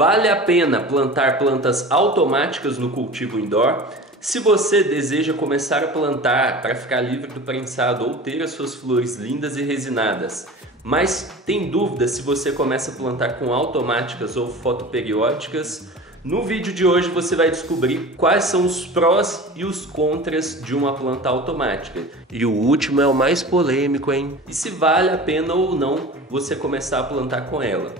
Vale a pena plantar plantas automáticas no cultivo indoor? Se você deseja começar a plantar para ficar livre do prensado ou ter as suas flores lindas e resinadas, mas tem dúvida se você começa a plantar com automáticas ou fotoperiódicas, no vídeo de hoje você vai descobrir quais são os prós e os contras de uma planta automática. E o último é o mais polêmico, hein? E se vale a pena ou não você começar a plantar com ela.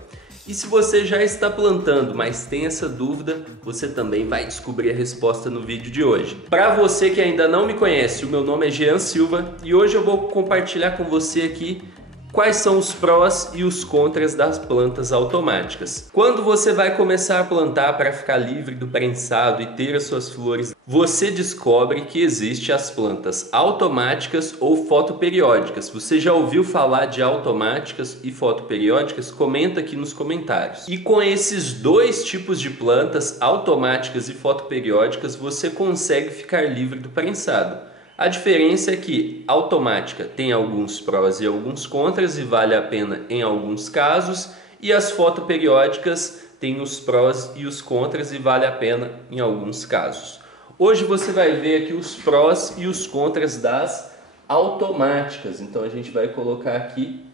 E se você já está plantando, mas tem essa dúvida, você também vai descobrir a resposta no vídeo de hoje. Para você que ainda não me conhece, o meu nome é Jean Silva e hoje eu vou compartilhar com você aqui quais são os prós e os contras das plantas automáticas. Quando você vai começar a plantar para ficar livre do prensado e ter as suas flores, você descobre que existem as plantas automáticas ou fotoperiódicas. Você já ouviu falar de automáticas e fotoperiódicas? Comenta aqui nos comentários. E com esses dois tipos de plantas, automáticas e fotoperiódicas, você consegue ficar livre do prensado. A diferença é que automática tem alguns prós e alguns contras e vale a pena em alguns casos, e as fotoperiódicas têm os prós e os contras e vale a pena em alguns casos. Hoje você vai ver aqui os prós e os contras das automáticas, então a gente vai colocar aqui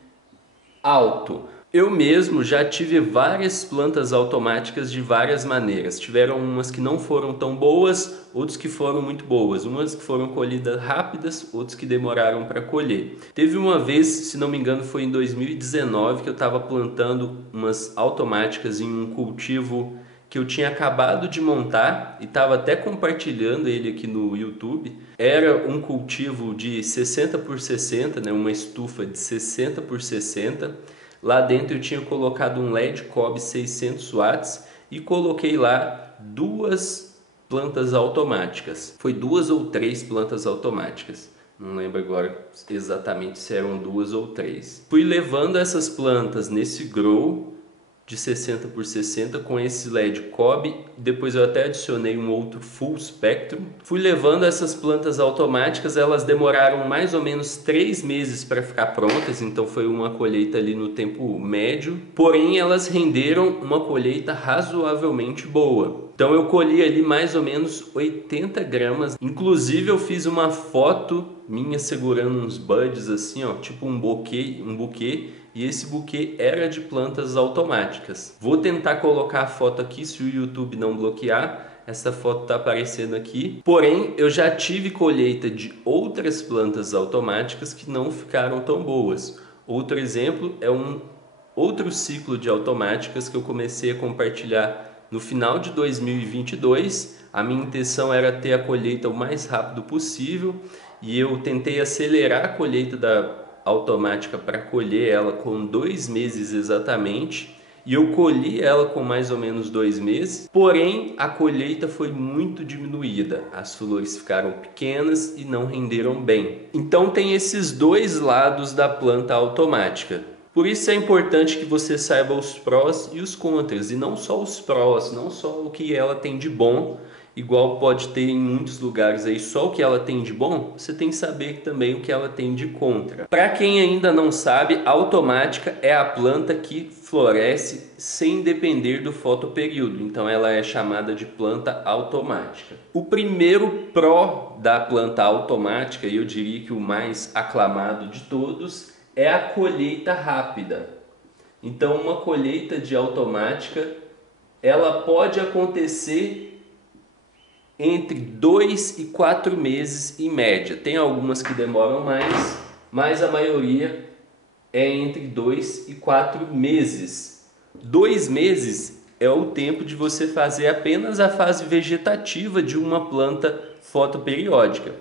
auto. Eu mesmo já tive várias plantas automáticas de várias maneiras. Tiveram umas que não foram tão boas, outras que foram muito boas. Umas que foram colhidas rápidas, outras que demoraram para colher. Teve uma vez, se não me engano, foi em 2019 que eu estava plantando umas automáticas em um cultivo que eu tinha acabado de montar e estava até compartilhando ele aqui no YouTube. Era um cultivo de 60 por 60, né? Uma estufa de 60 por 60. Lá dentro eu tinha colocado um LED Cobb 600 watts e coloquei lá duas plantas automáticas. Foi duas ou três plantas automáticas. Não lembro agora exatamente se eram duas ou três. Fui levando essas plantas nesse grow de 60 por 60 com esse LED Cobb, depois eu até adicionei um outro Full Spectrum. Fui levando essas plantas automáticas, elas demoraram mais ou menos 3 meses para ficar prontas, então foi uma colheita ali no tempo médio, porém elas renderam uma colheita razoavelmente boa. Então eu colhi ali mais ou menos 80 gramas, inclusive eu fiz uma foto minha segurando uns buds assim, ó, tipo um buquê. E esse buquê era de plantas automáticas. Vou tentar colocar a foto aqui se o YouTube não bloquear. Essa foto está aparecendo aqui. Porém, eu já tive colheita de outras plantas automáticas que não ficaram tão boas. Outro exemplo é um outro ciclo de automáticas que eu comecei a compartilhar no final de 2022. A minha intenção era ter a colheita o mais rápido possível e eu tentei acelerar a colheita da automática para colher ela com 2 meses exatamente, e eu colhi ela com mais ou menos 2 meses, porém a colheita foi muito diminuída, as flores ficaram pequenas e não renderam bem. Então tem esses dois lados da planta automática. Por isso é importante que você saiba os prós e os contras, e não só os prós, não só o que ela tem de bom, igual pode ter em muitos lugares aí só o que ela tem de bom, você tem que saber também o que ela tem de contra. Para quem ainda não sabe, a automática é a planta que floresce sem depender do fotoperíodo, então ela é chamada de planta automática. O primeiro pró da planta automática, e eu diria que o mais aclamado de todos, é a colheita rápida. Então uma colheita de automática, ela pode acontecer entre 2 e 4 meses em média. Tem algumas que demoram mais, mas a maioria é entre 2 e 4 meses. 2 meses é o tempo de você fazer apenas a fase vegetativa de uma planta fotoperiódica.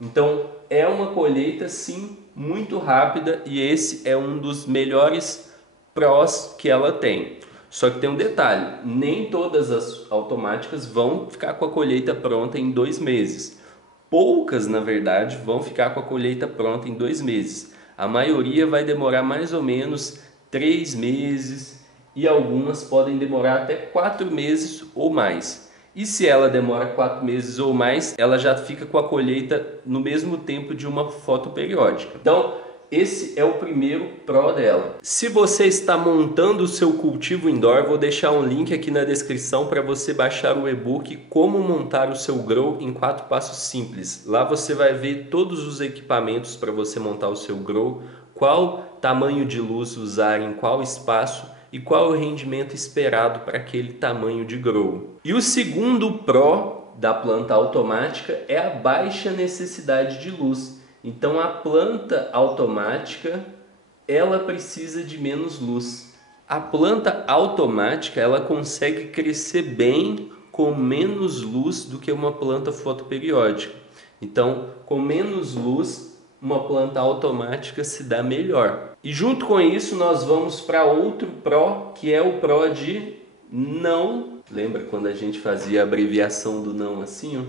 Então é uma colheita sim muito rápida e esse é um dos melhores prós que ela tem. Só que tem um detalhe, nem todas as automáticas vão ficar com a colheita pronta em 2 meses. Poucas, na verdade, vão ficar com a colheita pronta em 2 meses. A maioria vai demorar mais ou menos 3 meses e algumas podem demorar até 4 meses ou mais. E se ela demora 4 meses ou mais, ela já fica com a colheita no mesmo tempo de uma fotoperiódica. Então, esse é o primeiro pró dela. Se você está montando o seu cultivo indoor, vou deixar um link aqui na descrição para você baixar o e-book Como Montar o Seu Grow em 4 Passos Simples. Lá você vai ver todos os equipamentos para você montar o seu grow, qual tamanho de luz usar em qual espaço e qual o rendimento esperado para aquele tamanho de grow. E o segundo pró da planta automática é a baixa necessidade de luz. Então a planta automática, ela precisa de menos luz. A planta automática, ela consegue crescer bem com menos luz do que uma planta fotoperiódica. Então, com menos luz, uma planta automática se dá melhor. E junto com isso, nós vamos para outro pró, que é o pró de não. Lembra quando a gente fazia a abreviação do não assim, ó?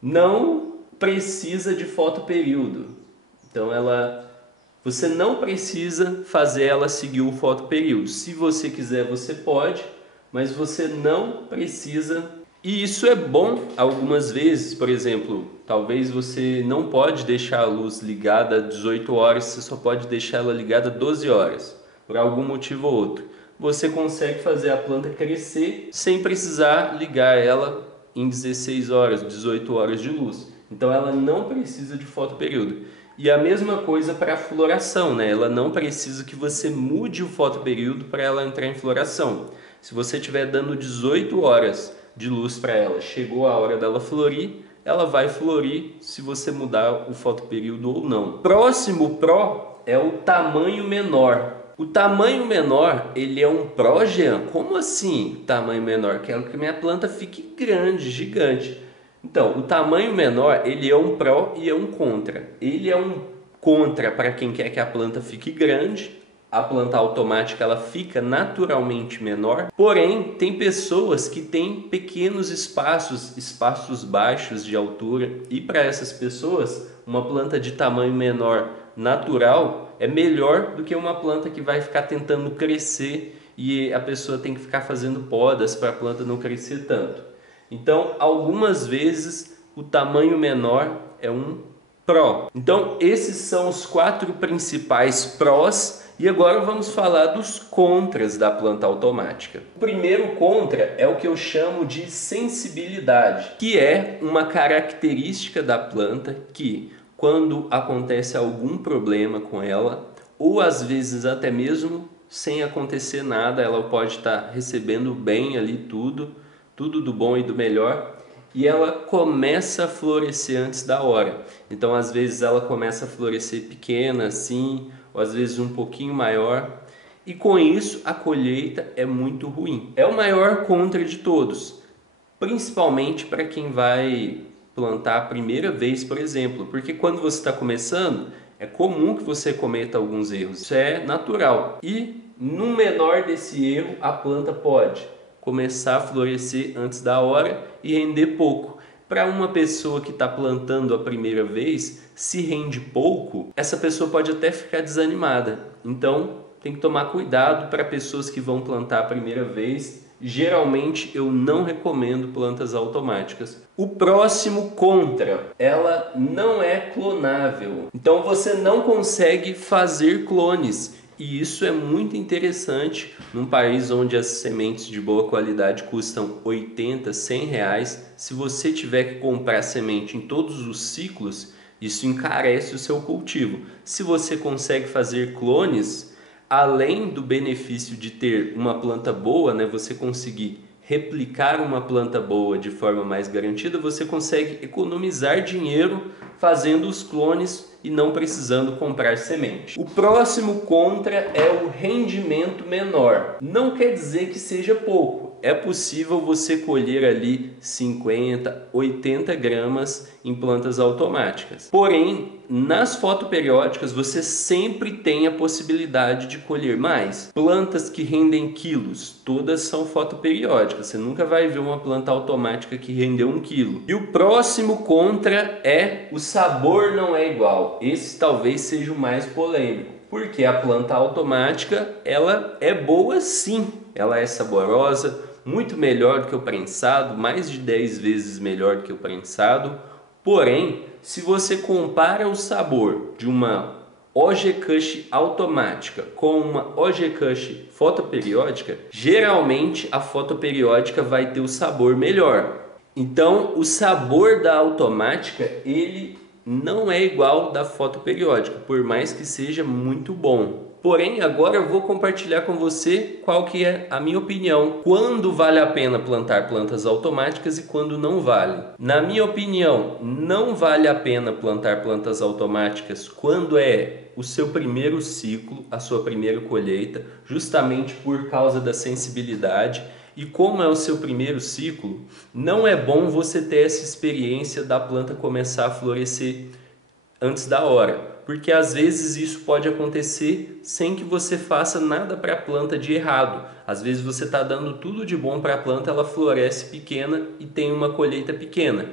Não precisa de fotoperíodo. Então você não precisa fazer ela seguir o fotoperíodo. Se você quiser, você pode, mas você não precisa. E isso é bom algumas vezes. Por exemplo, talvez você não pode deixar a luz ligada 18 horas, você só pode deixar ela ligada 12 horas, por algum motivo ou outro. Você consegue fazer a planta crescer sem precisar ligar ela em 16 horas, 18 horas de luz. Então ela não precisa de fotoperíodo. E a mesma coisa para a floração, né? Ela não precisa que você mude o fotoperíodo para ela entrar em floração. Se você estiver dando 18 horas de luz para ela, chegou a hora dela florir, ela vai florir se você mudar o fotoperíodo ou não. Próximo pró é o tamanho menor. O tamanho menor, ele é um pró, Jean? Como assim tamanho menor? Quero que minha planta fique grande, gigante. Então, o tamanho menor, ele é um pró e é um contra. Ele é um contra para quem quer que a planta fique grande. A planta automática, ela fica naturalmente menor. Porém, tem pessoas que têm pequenos espaços baixos de altura. E para essas pessoas, uma planta de tamanho menor natural é melhor do que uma planta que vai ficar tentando crescer e a pessoa tem que ficar fazendo podas para a planta não crescer tanto. Então, algumas vezes, o tamanho menor é um pró. Então, esses são os 4 principais prós. E agora vamos falar dos contras da planta automática. O primeiro contra é o que eu chamo de sensibilidade, que é uma característica da planta que, quando acontece algum problema com ela, ou às vezes até mesmo sem acontecer nada, ela pode estar recebendo bem ali tudo do bom e do melhor, e ela começa a florescer antes da hora. Então, às vezes ela começa a florescer pequena assim, ou às vezes um pouquinho maior, e com isso a colheita é muito ruim. É o maior contra de todos, principalmente para quem vai plantar a primeira vez, por exemplo, porque quando você está começando, é comum que você cometa alguns erros, isso é natural. E no menor desse erro, a planta pode começar a florescer antes da hora e render pouco. Para uma pessoa que está plantando a primeira vez, se rende pouco, essa pessoa pode até ficar desanimada. Então, tem que tomar cuidado para pessoas que vão plantar a primeira vez. Geralmente, eu não recomendo plantas automáticas. O próximo contra, ela não é clonável. Então, você não consegue fazer clones. E isso é muito interessante num país onde as sementes de boa qualidade custam 80, 100 reais. Se você tiver que comprar semente em todos os ciclos, isso encarece o seu cultivo. Se você consegue fazer clones, além do benefício de ter uma planta boa, né, você conseguir replicar uma planta boa de forma mais garantida, você consegue economizar dinheiro fazendo os clones e não precisando comprar semente. O próximo contra é o rendimento menor. Não quer dizer que seja pouco. É possível você colher ali 50, 80 gramas em plantas automáticas. Porém, nas fotoperiódicas você sempre tem a possibilidade de colher mais. Plantas que rendem quilos, todas são fotoperiódicas. Você nunca vai ver uma planta automática que rendeu 1 quilo. E o próximo contra é o sabor não é igual. Esse talvez seja o mais polêmico. Porque a planta automática, ela é boa sim. Ela é saborosa, muito melhor do que o prensado, mais de 10 vezes melhor do que o prensado. Porém, se você compara o sabor de uma OG Kush automática com uma OG Kush fotoperiódica, geralmente a fotoperiódica vai ter o sabor melhor. Então, o sabor da automática, ele não é igual da fotoperiódica, por mais que seja muito bom. Porém, agora eu vou compartilhar com você qual que é a minha opinião. Quando vale a pena plantar plantas automáticas e quando não vale. Na minha opinião, não vale a pena plantar plantas automáticas quando é o seu primeiro ciclo, a sua primeira colheita, justamente por causa da sensibilidade. E como é o seu primeiro ciclo, não é bom você ter essa experiência da planta começar a florescer antes da hora. Porque às vezes isso pode acontecer sem que você faça nada para a planta de errado. Às vezes você está dando tudo de bom para a planta, ela floresce pequena e tem uma colheita pequena.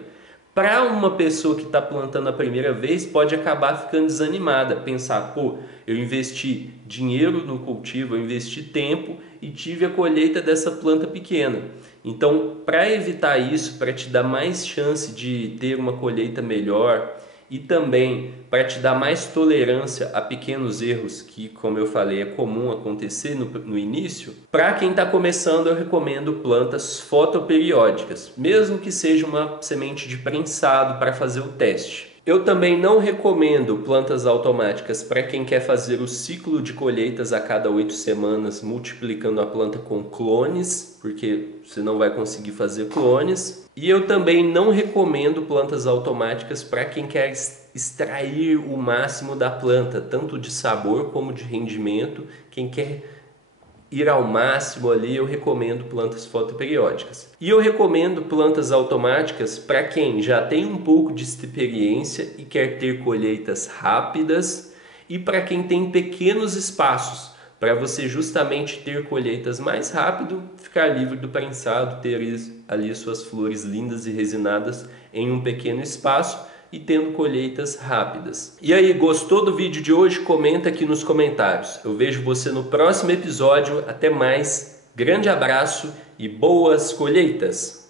Para uma pessoa que está plantando a primeira vez, pode acabar ficando desanimada, pensar, pô, eu investi dinheiro no cultivo, eu investi tempo e tive a colheita dessa planta pequena. Então, para evitar isso, para te dar mais chance de ter uma colheita melhor e também para te dar mais tolerância a pequenos erros que, como eu falei, é comum acontecer no início, para quem está começando eu recomendo plantas fotoperiódicas, mesmo que seja uma semente de prensado para fazer o teste. Eu também não recomendo plantas automáticas para quem quer fazer o ciclo de colheitas a cada 8 semanas, multiplicando a planta com clones, porque você não vai conseguir fazer clones. E eu também não recomendo plantas automáticas para quem quer extrair o máximo da planta, tanto de sabor como de rendimento. Quem quer ir ao máximo ali, eu recomendo plantas fotoperiódicas. E eu recomendo plantas automáticas para quem já tem um pouco de experiência e quer ter colheitas rápidas e para quem tem pequenos espaços, para você justamente ter colheitas mais rápido, ficar livre do prensado, ter ali suas flores lindas e resinadas em um pequeno espaço e tendo colheitas rápidas. E aí, gostou do vídeo de hoje? Comenta aqui nos comentários. Eu vejo você no próximo episódio. Até mais, grande abraço e boas colheitas!